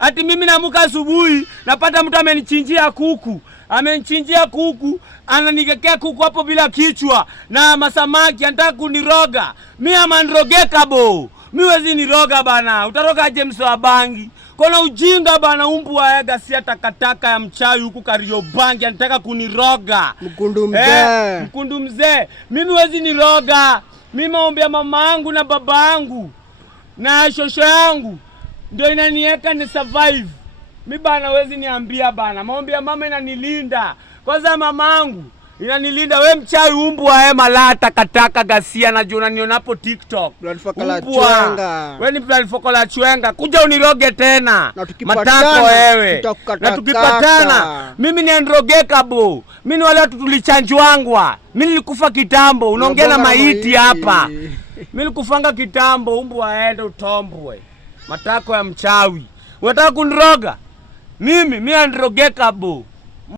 ati mimi naamka asubuhi napata mtu amenichinjia kuku. Amenichinjia kuku, ananikekea kuku hapo bila kichwa na masamaki, anataka kuniroga. Mimi amanrogeka bo. Mimi wezi niroga bana. Utaroga James wa bangi. Kuna ujinga bana, umbu wa Ghasia takataka ya mchawi huku Kariobangi anataka kuniroga. Mkundu mzee. Mkundu mzee. Mimi wezi niroga. Mimi maombea mama yangu na baba yangu na shosho yangu ndio inaniweka ni survive. Mimi bana wezi niambia bana, maombi ya mama inanilinda. Kwanza mamangu inanilinda. We mchawi umbu wa malata takataka Ghasia na jona nionapo TikTok. Platform chwenga. Wewe ni platform chwenga. Kuja uniroge tena. Matako wewe. Na tukipatana mimi ni ndrogeka bo. Mimi ni wale watu tulichanjwangwa. Mimi nilikufa kitambo. Unaongea na maiti hapa. Mimi nilikufanga kitambo, umbu waende utombwe. Matako ya mchawi. Unataka kuniroga? Mimi ndrogeka bo.